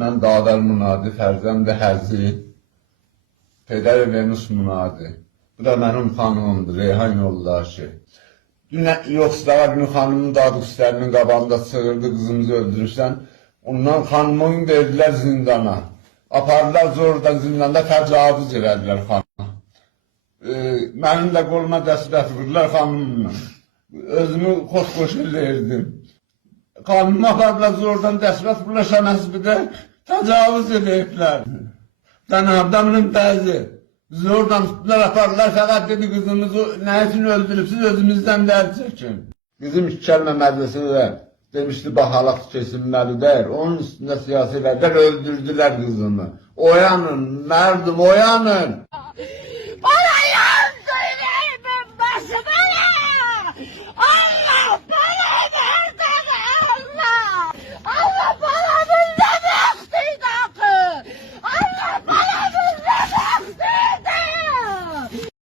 Mən Dağdar Munadi, Fərzənd Həzi, Pedər Venus Munadi. Bu da mənim xanımımdır, Reyhan yoldaşı. Yoxsulağa günü xanımın dadıqslərinin qabağında çığırdı, qızımızı öldürürsən. Ondan xanımın verdilər zindana. Apardılar zordan zindanda təcavüz elədilər xanıma. Mənim də qoluma dəstət vurdular xanımımla. Özümü xoş-xoş eləyirdim. Xanımı apardılar zordan dəstət vurdular Şənəsbidə təcavüz eləyiblər. Adamın bəzi. Bizi oradan tutdular, apardılar, fəqət dedi qızımızı nə üçün öldürübsünüz, özümüzdən dəl çəkin. Bizim iki kəlmə məclisində demişdi, baxalaq kesilməlidir. Onun üstündə siyasi vədlər öldürdülər qızımı. Oyanın, mərdum, oyanın.